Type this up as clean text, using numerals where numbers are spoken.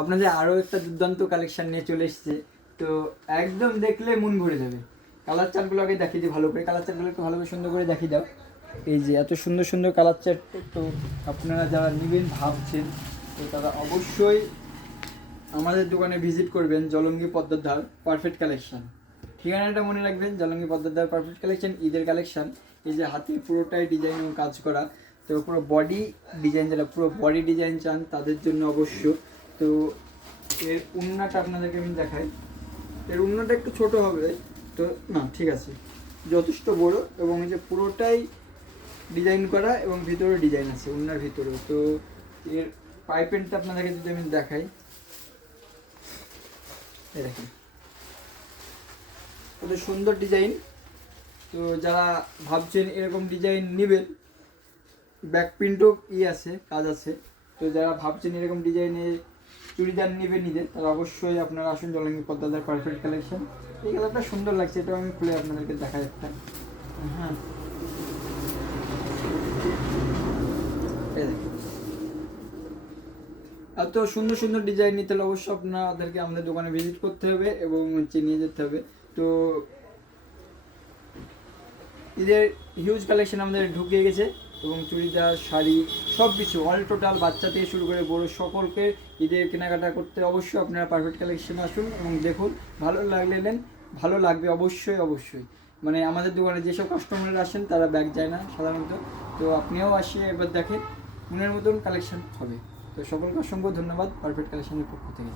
আপনাদের আরও একটা দুর্দান্ত কালেকশন নিয়ে চলে এসেছে। তো একদম দেখলে মন ভরে যাবে। কালার চার্টগুলো আগে দেখিয়ে দিই ভালো করে, কালার চার্টগুলো একটু ভালো করে সুন্দর করে দেখিয়ে দাও। এই যে এত সুন্দর সুন্দর কালার চার্ট, তো আপনারা যারা নেবেন ভাবছেন তো তারা অবশ্যই আমাদের দোকানে ভিজিট করবেন। জলঙ্গি পদ্মার ধার পারফেক্ট কালেকশন, ঠিকানাটা মনে রাখবেন, জলঙ্গি পদ্মার ধার পারফেক্ট কালেকশন, ঈদের কালেকশন। এই যে হাতে পুরোটাই ডিজাইন এবং কাজ করা, তো পুরো বডি ডিজাইন, যারা পুরো বডি ডিজাইন চান তাদের জন্য অবশ্য। তো এর উন্নাটা আপনাদেরকে আমি দেখাই। এর উন্নাটা একটু ছোট হবে, তো না ঠিক আছে, যথেষ্ট বড়, এবং এই যে পুরোটাই ডিজাইন করা এবং ভিতরে ডিজাইন আছে উন্নার ভিতরেও। তো এর পাইপেনটা আপনাদেরকে যদি আমি দেখাই, এই দেখেন কত সুন্দর ডিজাইন। তো যারা ভাবছেন এরকম ডিজাইন নেবেন, ব্যাক প্রিন্টও আছে, কাজ আছে। তো যারা ভাবছেন এরকম ডিজাইনের চুড়িদার নেবেন নিজে, তারা অবশ্যই আপনারা আসুন জলঙ্গি পদ্মাদার পারফেক্ট কালেকশন। এই কালারটা সুন্দর লাগছে, এটাও আমি খুলে আপনাদেরকে দেখাই একটা। হ্যাঁ, এই দেখেন এত সুন্দর সুন্দর ডিজাইন নিতে হলে অবশ্যই আপনাদেরকে আমাদের দোকানে ভিজিট করতে হবে এবং নিয়ে যেতে হবে। তো ঈদের হিউজ কালেকশন আমাদের ঢুকে গেছে, এবং চুড়িদার, শাড়ি, সব কিছু অল টোটাল, বাচ্চা থেকে শুরু করে বড় সকলকে ঈদের কেনাকাটা করতে অবশ্যই আপনারা পারফেক্ট কালেকশনে আসুন এবং দেখুন। ভালো লাগলে নেন, ভালো লাগবে অবশ্যই অবশ্যই। মানে আমাদের দোকানে যেসব কাস্টমাররা আসেন তারা ব্যাগ যায় না সাধারণত। তো আপনিও আসিয়ে একবার দেখেন, মনের মতন কালেকশন হবে। তো সকলকে অসংখ্য ধন্যবাদ পারফেক্ট কালেকশনের পক্ষ থেকে।